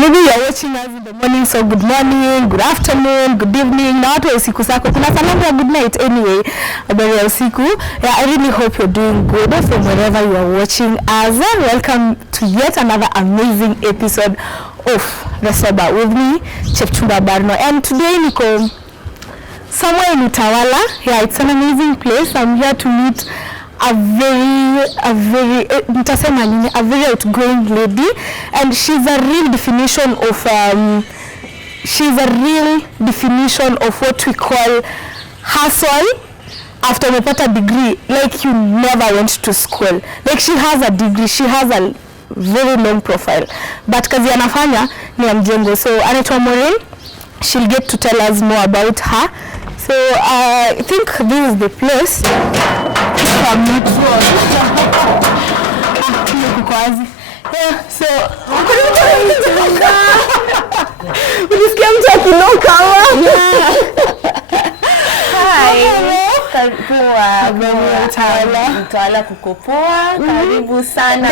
maybe you're watching us in the morning, so good morning, good afternoon, good evening. Na watu usiku sako. Kuna salamu ya good night anyway. Habari ya usiku. Yeah, I really hope you're doing good from wherever you are watching us. Welcome to yet another amazing episode of The Sober with me, Chepchumba Barno. And today niko somewhere in Utawala. Yeah, it's an amazing place. I'm here to meet a very outgoing lady, and she's a real definition of what we call hustle after umepata degree. Like, you never went to school. Like, she has a degree, she has a very long profile, but kazi anafanya ni ya mjengo. So anaitwa Maurine. She'll get to tell us more about her. So I think this is the place. So ulisikia mtu akinuka? Hi. Utawala kukopoa. Karibu sana.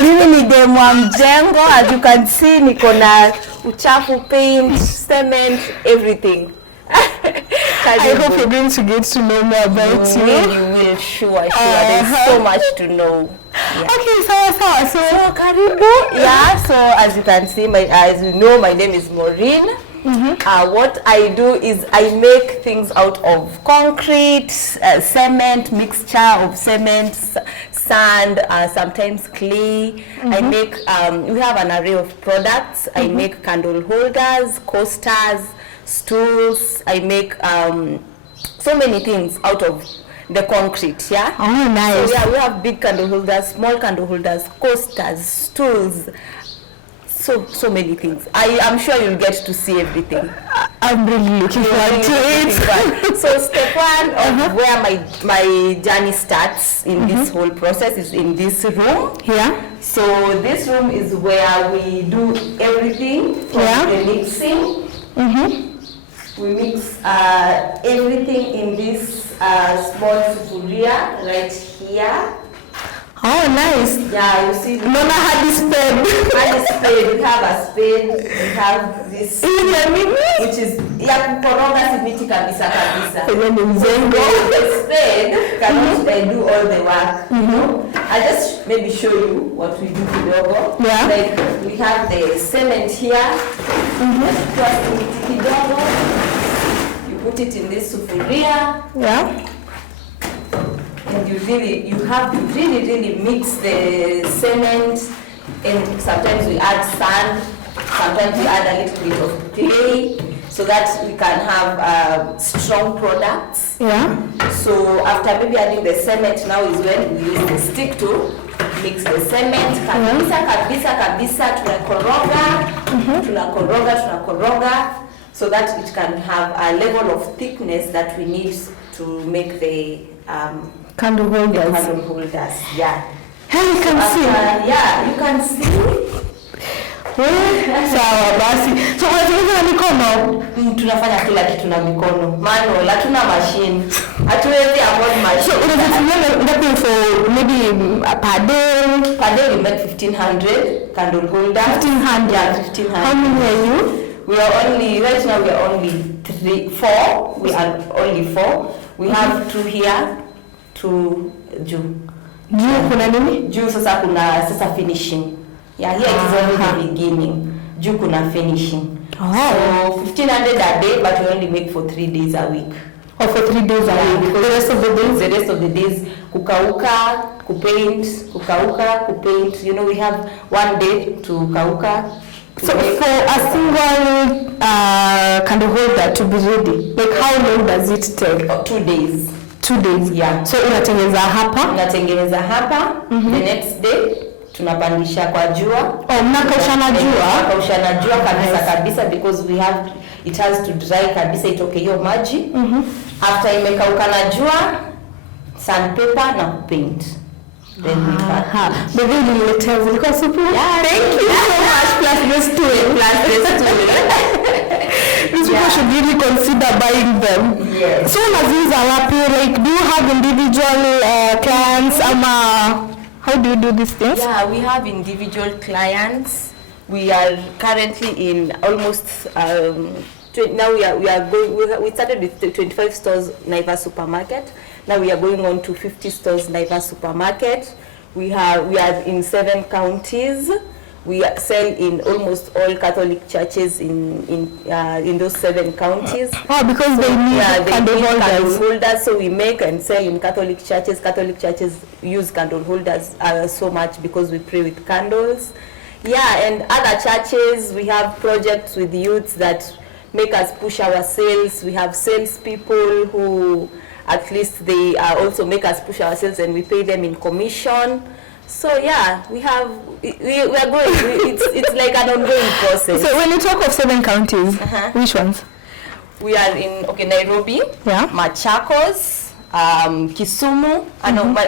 Mimi ni demu wa mjengo. As you can see, niko na uchafu, paint, cement, everything. I hope you're going to get to know more about you. You will, sure. There's so much to know. Yeah. Okay, so karibu. Yeah, so as you can see, as you know, my name is Maurine. What I do is I make things out of concrete, cement, mixture of cement, sand, sometimes clay. I make, we have an array of products. I make candle holders, coasters, stools. I make so many things out of the concrete. Yeah. Oh, nice. So, yeah, we have big candle holders, small candle holders, coasters, stools. So many things. I am sure you'll get to see everything. I'm really looking forward to it. So step one of where my journey starts in this whole process is in this room. Yeah. So this room is where we do everything from the mixing. We mix everything in this small supplier right here. Oh, nice. Yeah, you see. Mama had this spade. We have a spade. We have this, which is kukoroga simiti kabisa. The spade cannot do all the work. You know? I'll just maybe show you what we do kidogo. Yeah. Like, we have the cement here. You put it in this sufuria. Yeah. And you have to really mix the cement, and sometimes we add sand, sometimes we add a little bit of clay, so that we can have strong products. Yeah. So after maybe adding the cement, now is when we use the stick to mix the cement. Kabisa, tunakoroga, so that it can have a level of thickness that we need to make the candle holders. Yeah. Hey, you can see. Yeah, you can see. Sawa basi. So unafanya mikono? Tunafanya kila kitu na mikono. Manual, hatuna machine. Hatuwezi afford machine. So unatumia ngapi for maybe per day? Per day we make 1,500 candle holders. 1,500. Yeah, 1,500. How many are you? Right now we are only 4. We are only 4. We have 2 here, 2 juu. Juu kuna nini? Juu sasa kuna finishing. Yeah, here it is only the beginning. Juu kuna finishing. Oh. So 1,500 a day, but we only make for 3 days a week. Or for 3 days a week? The rest of the days, kukauka, kupaint. You know, we have 1 day to kauka. So for a single candle holder to be ready, like how long does it take? 2 days. 2 days. Yeah. So unatengeneza hapa. The next day tunapandisha kwa jua. Oh, mnakausha na jua kabisa, because it has to dry kabisa itoke hiyo maji. After imekauka na jua, sandpaper na paint. Then we pack. The really little because super. Yeah, thank you so much. Plus this tool. These people should really consider buying them. Yes. So unaziuza wapi? Like, do you have individual clients? How do you do these things? Yeah, we have individual clients. We are currently in almost now we started with 25 stores Naivas supermarket. Now we are going on to 50 stores Naivas supermarket. We are in 7 counties. We sell in almost all Catholic churches in those 7 counties. Oh, because they need candle holders. So we make and sell in Catholic churches. Catholic churches use candle holders so much because we pray with candles. Yeah, and other churches, we have projects with youths that make us push our sales. We have sales people who at least they also make us push our sales, and we pay them in commission. So yeah, we are going. It's like an ongoing process. So when you talk of 7 counties, which ones? We are in Nairobi, Machakos, Kisumu,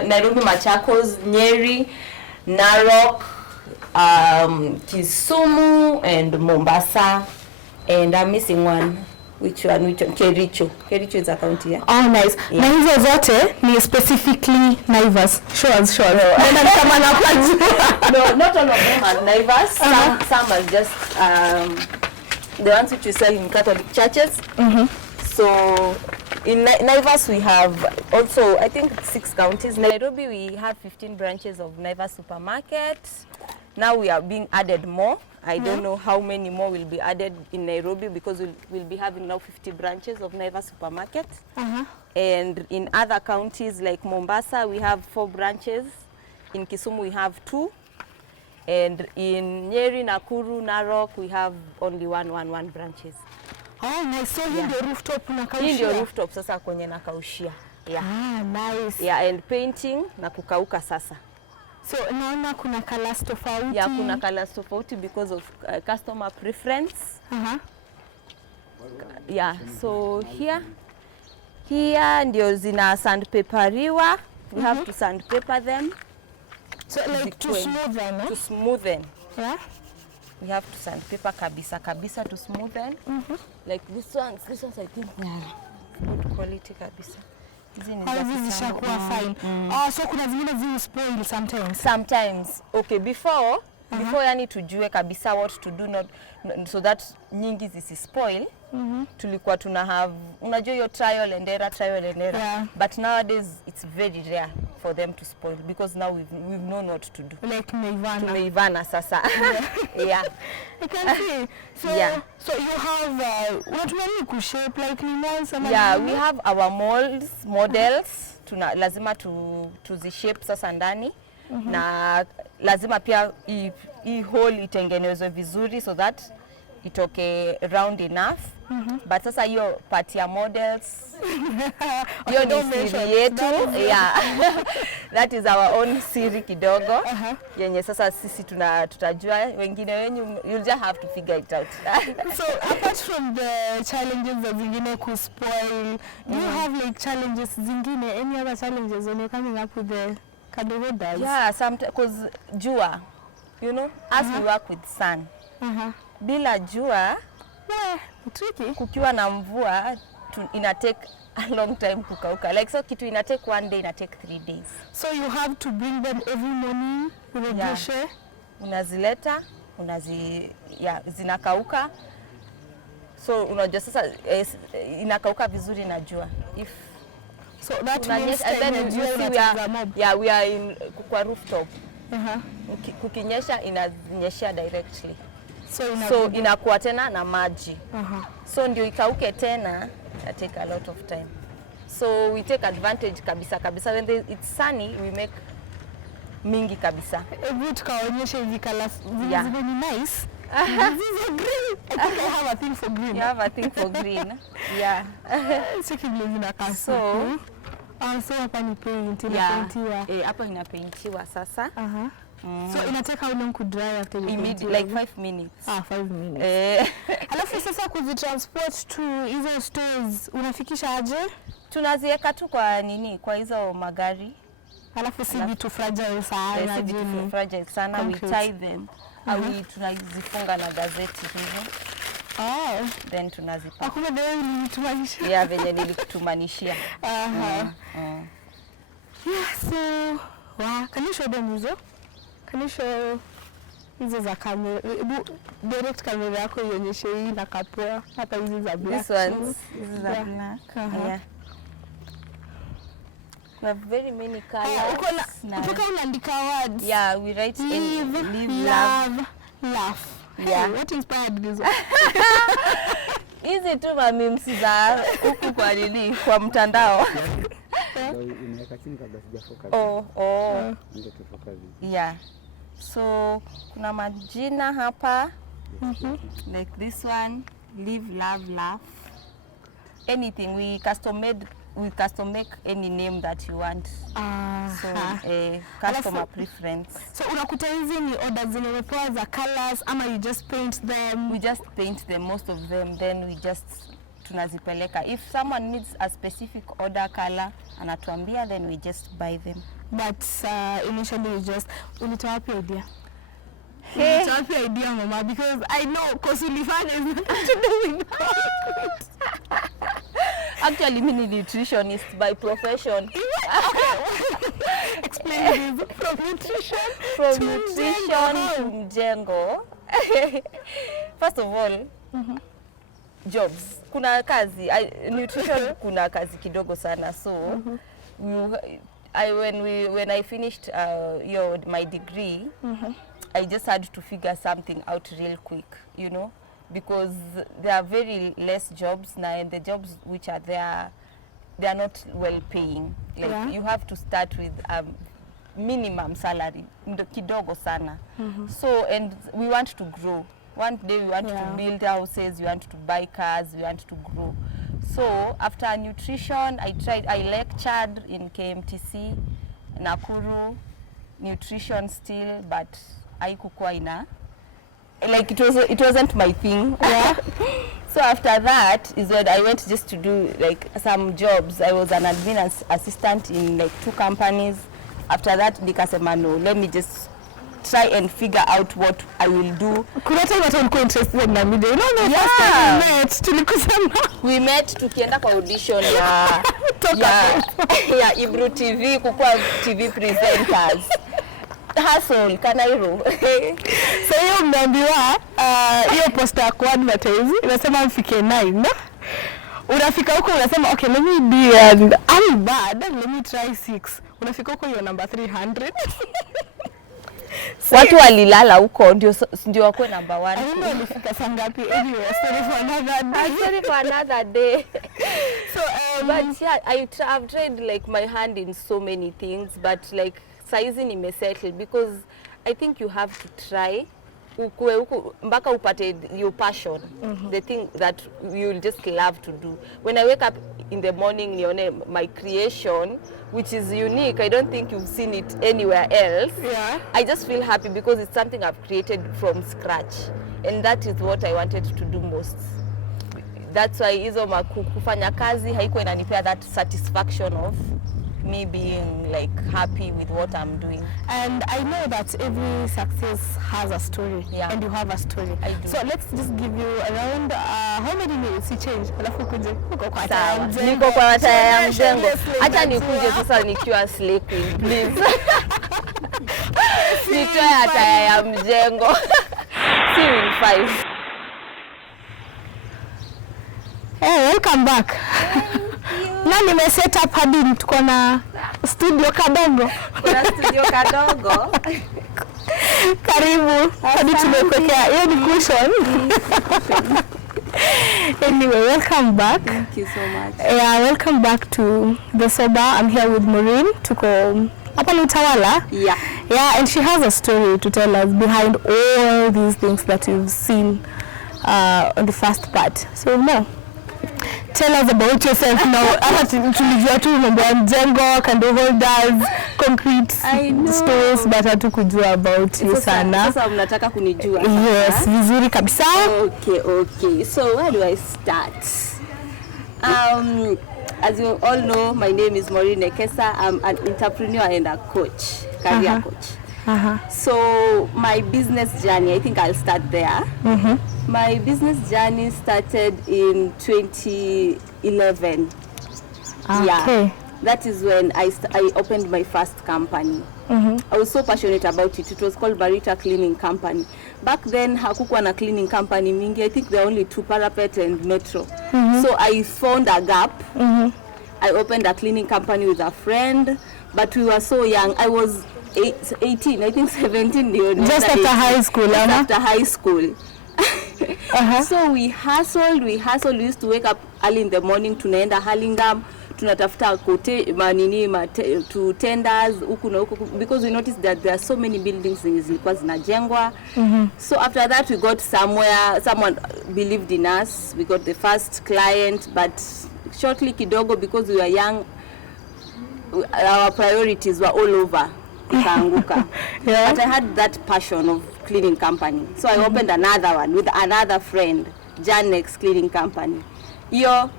Nairobi, Machakos, Nyeri, Narok, Kisumu, and Mombasa, and I'm missing one. Which one? Kericho. Kericho is a county, yeah? Oh, nice. Yeah. Na hizo zote ni specifically Naivas. Sure. No, not all of them are Naivas. Some are just the ones which we sell in Catholic churches. So in Naivas we have also, I think, 6 counties. Nairobi we have 15 branches of Naivas supermarket. Now we are being added more. I don't know how many more will be added in Nairobi, because we'll be having now 50 branches of Naivas supermarket. And in other counties like Mombasa, we have 4 branches. In Kisumu, we have 2. And in Nyeri, Nakuru, Narok, we have only one branches. Oh, nice. So hii ndio rooftop unakaushia? Hii ndio rooftop sasa kwenye nakaushia. Yeah. Ah, nice. Yeah, and painting na kukauka sasa. So naona kuna colors tofauti. Yeah, kuna colors tofauti because of customer preference. Yeah, so here ndio zina sandpaperiwa. We have to sandpaper them. So like to smoothen, To smoothen. Yeah. We have to sandpaper kabisa to smoothen. Like these ones I think they are good quality kabisa. Hizi zishakuwa fine. So kuna zingine zi spoil sometimes. Sometimes. Okay, before yani tujue kabisa what to do, not so that nyingi zisi spoil. Tulikuwa tuna have, unajua your trial and error. Yeah. But nowadays it's very rare for them to spoil, because now we've known what to do. Like Naivana. Tumeivana sasa. Yeah. I can see. So yeah. So you have what many could shape like lemons and yeah, we have our models. Lazima tuzishape sasa ndani. Na lazima pia hii hole itengenezwe vizuri so that itoke round enough. But sasa hiyo part ya models, hiyo ni siri yetu. Yeah. That is our own siri kidogo. Yenye sasa sisi tutajua, wengine wenyu you'll just have to figure it out. So apart from the challenges that zingine could spoil, do you have like challenges zingine, any other challenges when you're coming up with the candle holders? Yeah, sometimes because jua, you know, as we work with sun. Bila jua, tricky. Kukiwa na mvua, ina take a long time kukauka. Like so kitu ina take 1 day, ina take 3 days. So you have to bring them every morning with a brush. Unazileta, zinakauka. So unajua sasa inakauka vizuri na jua. So that means we are in kwa rooftop. Kukinyesha inanyeshia directly. So inakuwa tena na maji. So ndio ikauke tena, it take a lot of time. So we take advantage kabisa. When it's sunny, we make mingi kabisa. Hebu tukaonyesha hizi colors. Zile ni nice. These are green. I think I have a thing for green. You have a thing for green. Yeah. So hapa ni paint, inapaintiwa. Hapa inapaintiwa sasa. So inataka how long to dry after you paint? Like 5 minutes. 5 minutes. Alafu sasa kuzitransport to hizo stores unafikisha aje? Tunaziweka tu kwa hizo magari. Alafu si vitu fragile sana. Si vitu fragile sana. We tie them. Tunazifunga na gazeti hivi. Then tunazipaka. Hakuna venye nilitumanishia. Yeah, venye nilikutumanishia. Yeah, so can you show them hizo? Can you show Hizo za kamera. Direct kamera yako ionyeshe hii na kapoa. Hata hizi za black. This ones, this is a black. Yeah. We have very many colors. Kutoka unaandika words. Yeah, we write live, love, laugh. Yeah. Hey, what inspired this one? Hizi tu memes za huku kwa nini kwa mtandao. Unaweka chini kabla sijafocus. Ndio tufocus. Yeah. So kuna majina hapa. Like this one, live, love, laugh. Anything we custom make any name that you want. So customer preference. So unakuta hizi ni orders zimepewa za colors ama you just paint them? We just paint them, most of them, then we just tunazipeleka. If someone needs a specific order color anatuambia, then we just buy them. But initially you just ulitoa wapi idea? Ulitoa wapi idea mama? Because I know Kosulifan is not to do with concrete. Actually, I'm a nutritionist by profession. Explain this. From nutrition to mjengo. First of all, jobs. Kuna kazi. Nutrition kuna kazi kidogo sana. So, when I finished my degree, I just had to figure something out real quick, you know. Because there are very less jobs now, and the jobs which are there, they are not well paying. Like you have to start with minimum salary, kidogo sana. So, and we want to grow. One day we want to build houses, we want to buy cars, we want to grow. So after nutrition, I lectured in KMTC, Nakuru, nutrition still, but haikukuwa ina. Like it wasn't my thing. So after that is when I went just to do like some jobs. I was an admin assistant in like 2 companies. After that nikasema no, let me just try and figure out what I will do. Kuna time watu walikuwa interested na media. We met tukienda kwa audition ya Ibru TV kukua TV presenters. Hustle, Kanairo. So hiyo mnaambiwa hiyo poster ya kwa advertise inasema mfike 9. Unafika huko unasema okay, let me be I'm bad, let me try 6. Unafika huko hiyo number 300. Watu walilala huko ndio wako number 1. I don't know ulifika saa ngapi. Anyway, story for another day. So but yeah, I've tried like my hand in so many things, but like saizi nimesettle because I think you have to try mpaka upate your passion, the thing that you will just love to do. When I wake up in the morning, nione my creation, which is unique, I don't think you've seen it anywhere else. I just feel happy because it's something I've created from scratch, and that is what I wanted to do most. That's why hizo kufanya kazi haiko inanipea that satisfaction of me being like happy with what I'm doing. And I know that every success has a story, and you have a story. I do. So let's just give you around how many minutes you change? Alafu kuje uko kwa taya niko kwa taya ya mjengo. Acha nikuje sasa nikiwa slay queen, please. Nitoe taya ya mjengo. See you in 5. Hey, welcome back. Na nime set up hadi tuko na studio kadogo. Kuna studio kadogo. Karibu. Hadi tumekuwekea hiyo ni cushion. Anyway, welcome back. Thank you so much. Yeah, welcome back to The Sober. I'm here with Maurine. Tuko hapa ni Utawala. Yeah, and she has a story to tell us behind all these things that you've seen on the first part. So no. Tell us about yourself now. Tulijua tu mambo ya mjengo, candle holders, concrete stores, but hatukujua about you sana. Sasa mnataka kunijua. Yes, vizuri kabisa. Okay. So where do I start? As you all know, my name is Maurine Ekesa. I'm an entrepreneur and a coach, career coach. So my business journey, I think I'll start there. My business journey started in 2011. Okay. That is when I opened my first company. I was so passionate about it. It was called Barita Cleaning Company. Back then hakukuwa na cleaning company mingi. I think there are only 2, Parapet and Metro. So I found a gap. I opened a cleaning company with a friend, but we were so young. I was 18, I think 17. Just after high school, just after high school. So we hustled. We used to wake up early in the morning, tunaenda Hurlingham, tunatafuta to tenders huku na huku, because we noticed that there are so many buildings zilikuwa zinajengwa. So after that we got somewhere, someone believed in us, we got the first client, but shortly kidogo, because we were young, our priorities were all over. But I had that passion of cleaning company, so I opened another one with another friend, Janex Cleaning Company. Yo,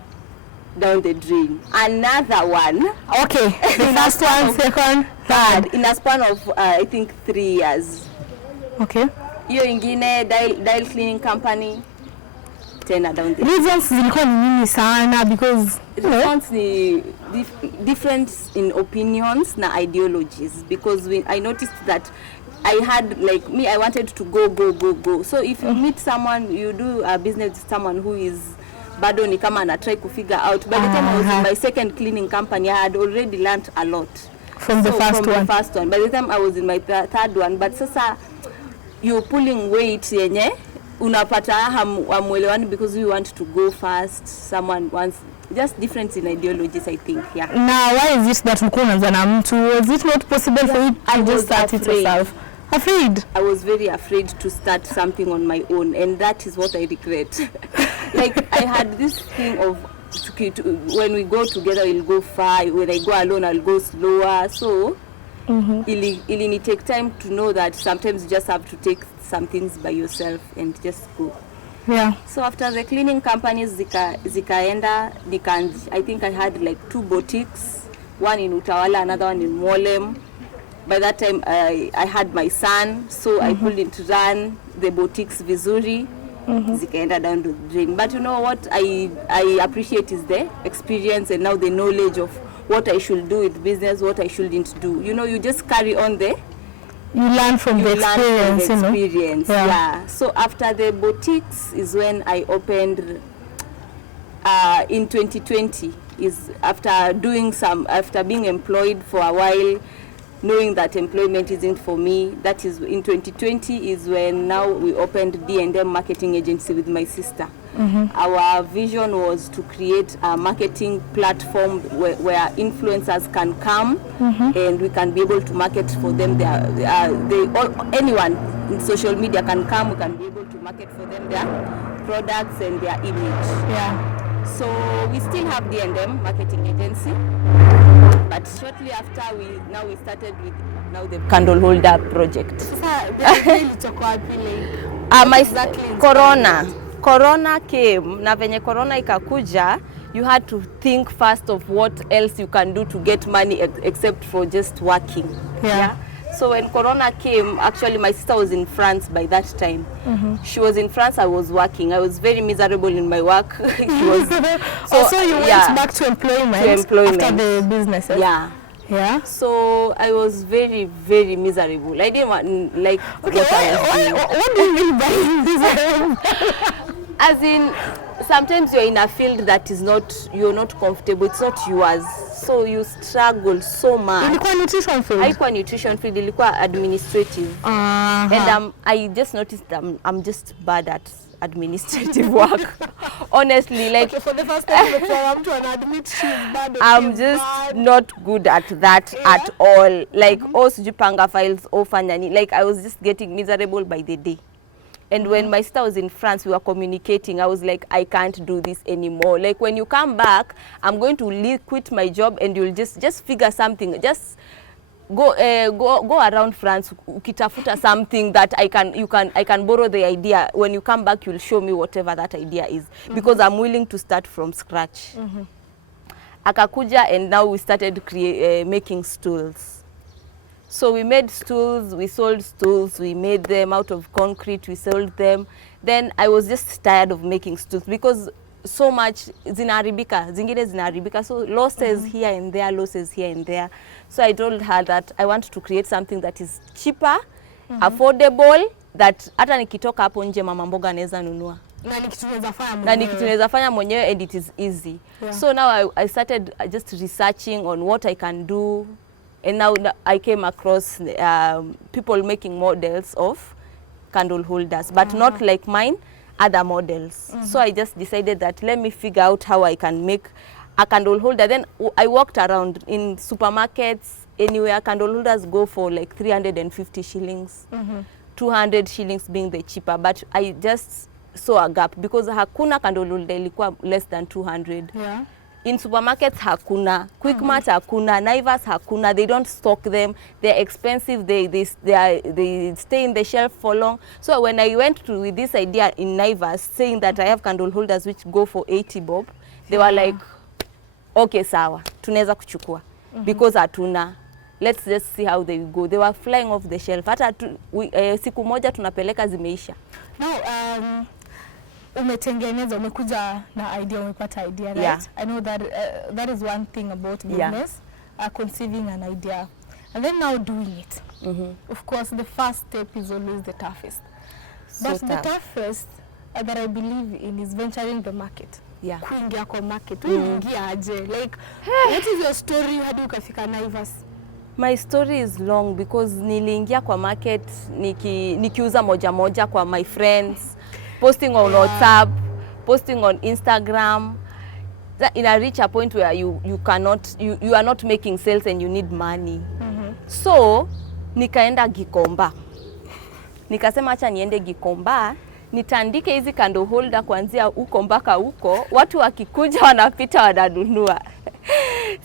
down the drain. Another one. Okay. The first one, second, third. In a span of I think 3 years. Okay. Yo ingine dial cleaning company. Tena down the. Reasons zilikuwa ni nini sana, because response ni difference in opinions na ideologies, because I noticed that I had, like me, I wanted to go. So if you meet someone, you do a business with someone who is bado ni kama ana try to figure out. By the time I was in my second cleaning company, I had already learned a lot from the first one. By the time I was in my third one, but sasa you're pulling weight yenye unapata hamwelewani, because we want to go fast, someone wants, just difference in ideologies, I think. Now why is it that ulikuwa unaanza na mtu? Was it not possible for you to just start it yourself? Afraid? I was very afraid to start something on my own, and that is what I regret. Like I had this thing of when we go together we'll go far, when I go alone I'll go slower. So it take time to know that sometimes you just have to take some things by yourself and just go. So after the cleaning companies zikaenda, I think I had like 2 boutiques, one in Utawala, another one in Molem. By that time I had my son, so I couldn't run the boutiques vizuri. Zikaenda down to the drain. But you know what I appreciate is the experience and now the knowledge of what I should do with business, what I shouldn't do. You know, you just carry on you learn from the experience. So after the boutiques is when I opened in 2020, is after being employed for a while, knowing that employment isn't for me. That is in 2020 is when now we opened D&M marketing agency with my sister. Our vision was to create a marketing platform where influencers can come and we can be able to market for them. Anyone in social media can come, we can be able to market for them their products and their image. So we still have D&M marketing agency, but shortly after we started with the candle holder project. Corona came, na venye corona ikakuja, you had to think first of what else you can do to get money except for just working. So when corona came, actually my sister was in France by that time. She was in France, I was working. I was very miserable in my work. So you went back to employment after the businesses? So I was very, very miserable. I didn't want, like, what do you mean by miserable? As in, sometimes you're in a field that is you're not comfortable, it's not yours, so you struggle so much. Ilikuwa nutrition field? Haikuwa nutrition field, ilikuwa administrative. And I just noticed that I'm just bad at administrative work. Honestly, like for the first time to an admit she's bad. I'm just not good at that at all. Like sijipanga files, fanyani. Like I was just getting miserable by the day. And when my sister was in France, we were communicating. I was like, I can't do this anymore. Like when you come back, I'm going to quit my job, and you'll just figure something. Just go around France, ukitafuta something that I can borrow the idea. When you come back, you'll show me whatever that idea is, because I'm willing to start from scratch. Akakuja, and now we started making stools. So we made stools, we sold stools, we made them out of concrete, we sold them. Then I was just tired of making stools, because so much zinaharibika, zingine zinaharibika, so losses here and there, losses here and there. So I told her that I want to create something that is cheaper, affordable, that hata nikitoka hapo nje mama mboga anaweza nunua. Na ni kitu tunaweza fanya mwenyewe and it is easy. Yeah. So now I started just researching on what I can do, and now I came across people making models of candle holders, but not like mine, other models. So I just decided that let me figure out how I can make a candle holder. Then I walked around in supermarkets, anywhere. Candle holders go for like 350 shillings, 200 shillings being the cheaper, but I just saw a gap because hakuna candle holder ilikuwa less than 200. Yeah. In supermarkets hakuna, Quickmart hakuna, Naivas hakuna, they don't stock them, they're expensive, they stay in the shelf for long. So when I went to with this idea in Naivas saying that I have candle holders which go for 80 bob, they were like, okay sawa, tunaweza kuchukua, because hatuna. Let's just see how they go. They were flying off the shelf. Hata siku moja tunapeleka zimeisha. Now, umetengeneza, umekuja na idea, umepata idea, right? Yeah. I know that that is one thing about business, conceiving an idea and then now doing it. Of course, the first step is always the toughest. So but tough. the toughest that I believe in is venturing the market. Yeah. Kuingia kwa market. Uingia aje? Like, what is your story hadi ukafika Naivas? My story is long because niliingia kwa market nikiuza moja moja kwa my friends, posting on WhatsApp, posting on Instagram. In a reach a point where you are not making sales and you need money. So nikaenda Gikomba. Nikasema acha niende Gikomba, nitandike hizi candle holder kuanzia huko mpaka huko, watu wakikuja wanapita wananunua.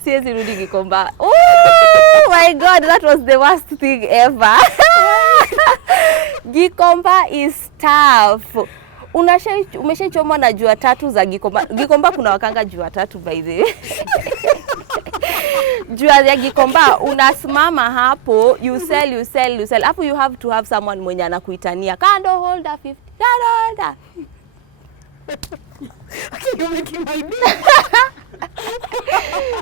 Siwezi rudi Gikomba. Oh my God, that was the worst thing ever. Gikomba is tough. Umeshaichomwa na jua tatu za Gikomba. Gikomba kuna wakanga jua tatu by the way. Jua ya Gikomba unasimama hapo, you sell. Hapo you have to have someone mwenye anakuitania candle holder 50, candle holder. Okay, you're making my deal.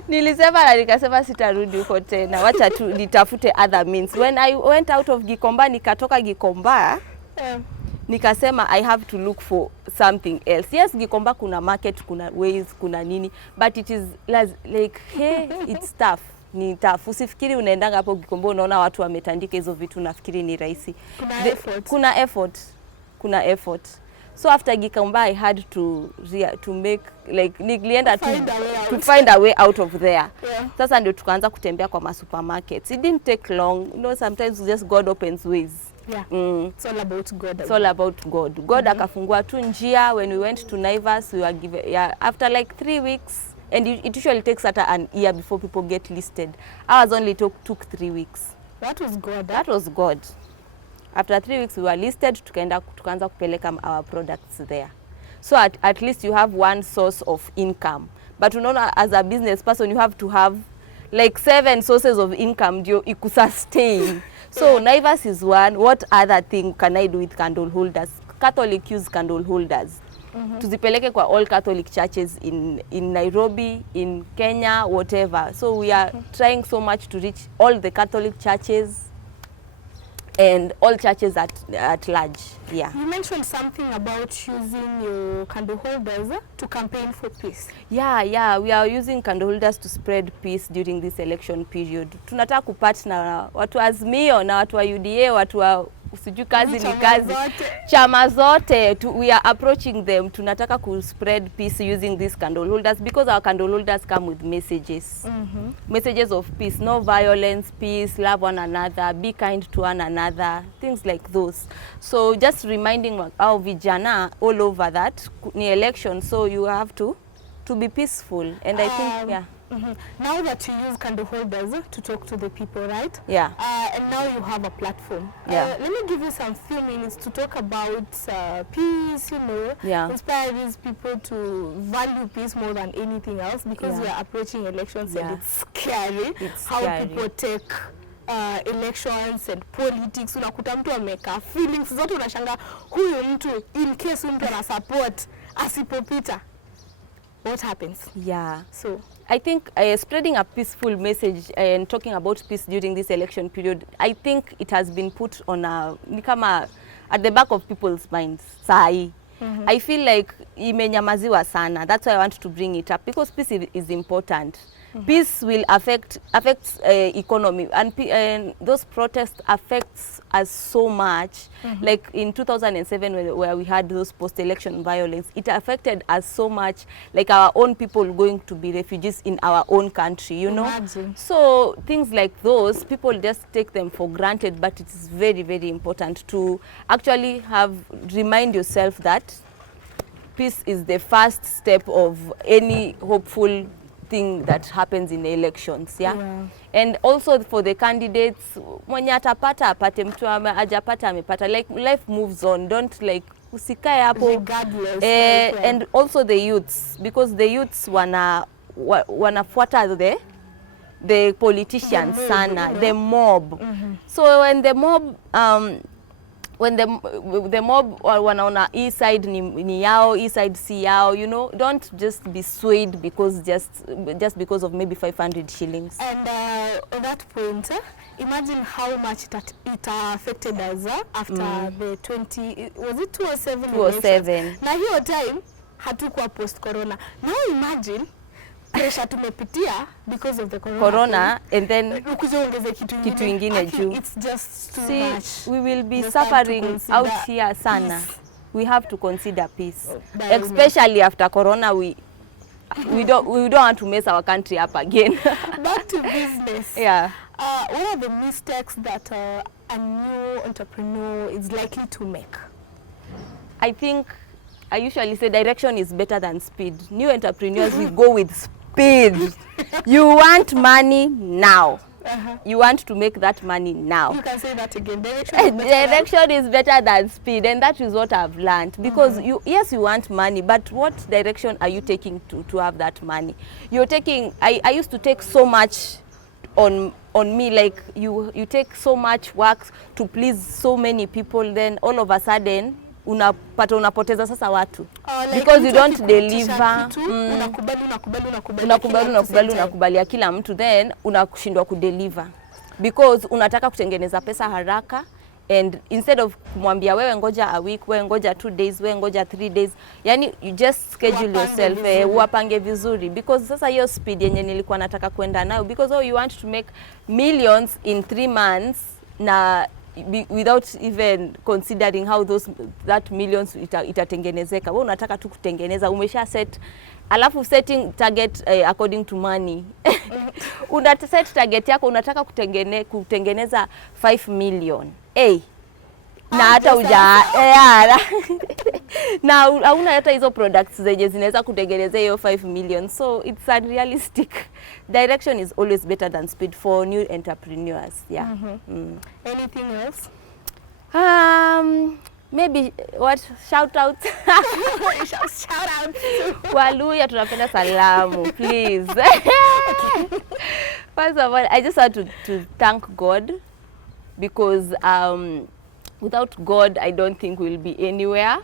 Nilisema na nikasema sitarudi huko tena. Wacha tu nitafute other means. When I went out of Gikomba, nikatoka Gikomba, nikasema I have to look for something else. Yes, Gikomba kuna market, kuna ways, kuna nini, but it is like hey, it's tough. Ni tough. Usifikiri unaendanga hapo Gikomba unaona watu wametandika hizo vitu nafikiri ni rahisi. Kuna effort. So after Gikomba I had to make like nilienda to find a way out of there. Yeah. Sasa ndio tukaanza kutembea kwa supermarkets. It didn't take long. You know, sometimes just God opens ways. Yeah. It's all about God. It's all about God. God akafungua tu njia. When we went to Naivas, we were given after like 3 weeks, and it usually takes an year before people get listed. Ours only took 3 weeks. That was God. That was God. After 3 weeks we were listed, tukaanza kupeleka our products there. So at least you have one source of income. But you know, as a business person you have to have like 7 sources of income ndio ikusustain. So Naivas is one. What other thing can I do with candle holders? Catholic use candle holders. Tuzipeleke kwa all Catholic churches in Nairobi, in Kenya, whatever. So we are trying so much to reach all the Catholic churches and all churches at large. Yeah. You mentioned something about using your candle holders to campaign for peace. Yeah, we are using candle holders to spread peace during this election period. Tunataka kupartner na watu Azimio na watu wa UDA, watu wa usiju kazi ni kazi. Chama zote, we are approaching them. Tunataka ku spread peace using these candle holders because our candle holders come with messages. Messages of peace, no violence, peace, love one another, be kind to one another, things like those. So just reminding our vijana all over that ni election, so you have to be peaceful. And I think, yeah. Now that you use candle holders to talk to the people, right? Yeah. And now you have a platform. Yeah. Let me give you some few minutes to talk about peace, you know, inspire these people to value peace more than anything else, because we are approaching elections and it's scary people take elections and politics. Unakuta mtu ameka feelings zote, unashanga huyu mtu in case mtu ana support asipopita what happens? Yeah. So I think spreading a peaceful message and talking about peace during this election period, I think it has been put on at the back of people's minds. Sahi. I feel like imenyamaziwa sana. That's why I want to bring it up, because peace is important. Peace will affects economy, and those protests affects us so much. Like in 2007, where we had those post-election violence, it affected us so much. Like our own people going to be refugees in our own country, you know. Imagine. So things like those, people just take them for granted, but it is very, very important to actually remind yourself that peace is the first step of any hopeful thing that happens in elections, yeah? And also for the candidates, mwenye atapata apate, mtu ajapata amepata, like life moves on, don't like usikae hapo. Regardless. And also the youths, because the youths wanafuata the politicians sana, the mob. So when the mob when the mob wanaona east side ni yao, east side si yao, you know, don't just be swayed because just because of maybe 500 shillings. And on that point, imagine how much it affected us after the 2007 207. Na hiyo time hatukuwa post corona. Now imagine pressure tumepitia because of the corona And then kitu ingine juu. It's just too much. We will be suffering out here sana. We have to consider peace, especially after corona. We don't want to mess our country up again. Back to business. Yeah. What are the mistakes that a new entrepreneur is likely to make? I think I usually say direction is better than speed. New entrepreneurs we go with speed. You want money now. You want to make that money now. You can say that again. Direction is better than speed, and that is what I've learned. Because yes, you want money, but what direction are you taking to have that money? You're taking. I used to take so much on me, like you take so much work to please so many people, then all of a sudden unapoteza sasa watu, because you don't deliver. Unakubalia kila mtu, then unakushindwa kudeliver because unataka kutengeneza pesa haraka, and instead of kumwambia wewe ngoja a week, wewe ngoja 2 days, wewe ngoja 3 days, yani you just schedule yourself, uwapange vizuri, because sasa hiyo speed yenye nilikuwa nataka kwenda nayo, because you want to make millions in 3 months na without even considering how that millions itatengenezeka. Wewe unataka tu kutengeneza, umesha set, alafu setting target according to money. Una set target yako, unataka kutengeneza 5 million. Na hata na hauna hata hizo products zenye zinaweza kutengeneza hiyo 5 million. So it's unrealistic. Direction is always better than speed for new entrepreneurs. Yeah. Anything else? Maybe shout out. Shout out. Waluya tunapenda salamu, please. First of all, I just want to thank God, because without God, I don't think we'll be anywhere.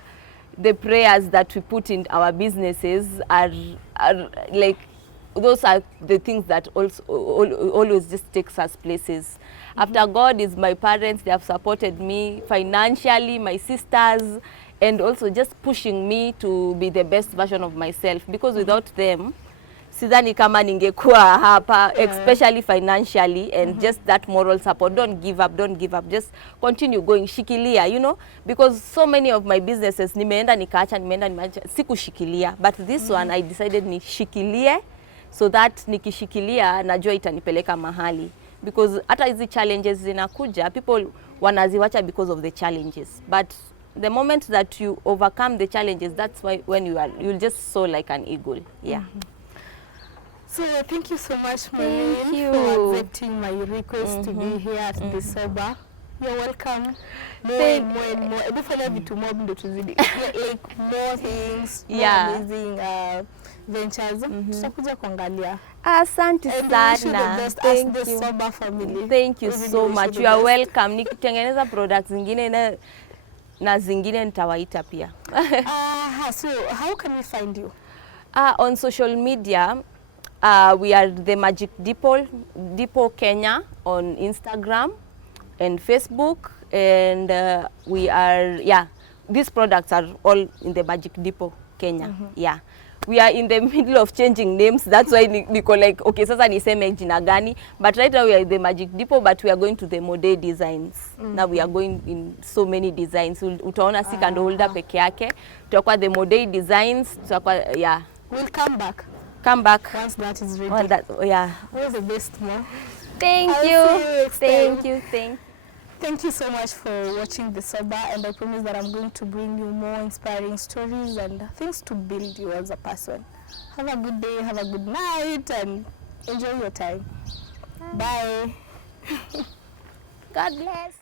The prayers that we put in our businesses are like, those are the things that also always just takes us places. After God is my parents, they have supported me financially, my sisters, and also just pushing me to be the best version of myself, because without them, sidhani kama ningekuwa hapa, especially financially, and just that moral support. Don't give up, just continue going, shikilia, you know, because so many of my businesses nimeenda nikaacha, sikushikilia, but this one I decided nishikilie, so that nikishikilia najua itanipeleka mahali, because hata hizi challenges zinakuja, people wanaziwacha because of the challenges, but the moment that you overcome the challenges, that's why when you'll just soar like an eagle. Yeah. So thank you so much, Maurine, for accepting my request to be here at the Sober. You're welcome. More and more. Like more things, more amazing ventures. Tutakuja kuangalia. Asante sana. Thank you. Sober family. Thank you so much. You are welcome. Nikitengeneza products zingine na zingine nitawaita pia. So how can we find you? On social media, we are the Magic Depot Kenya on Instagram and Facebook, and we are, yeah, these products are all in the Magic Depot Kenya. Yeah. We are in the middle of changing names. That's why niko like, okay, sasa niseme jina gani. But right now we are in the Magic Depot, but we are going to the Mode designs. Now we are going in so many designs. Utaona si candle holder peke yake. Tutakuwa the Mode designs. Tutakuwa, yeah. We'll come back. Come back. Once that is ready. Well, that, yeah. All the best, Mo. Thank I'll you. see you next Thank time. you. Thank you so much for watching the Sober, and I promise that I'm going to bring you more inspiring stories and things to build you as a person. Have a good day, have a good night, and enjoy your time. Bye. God bless.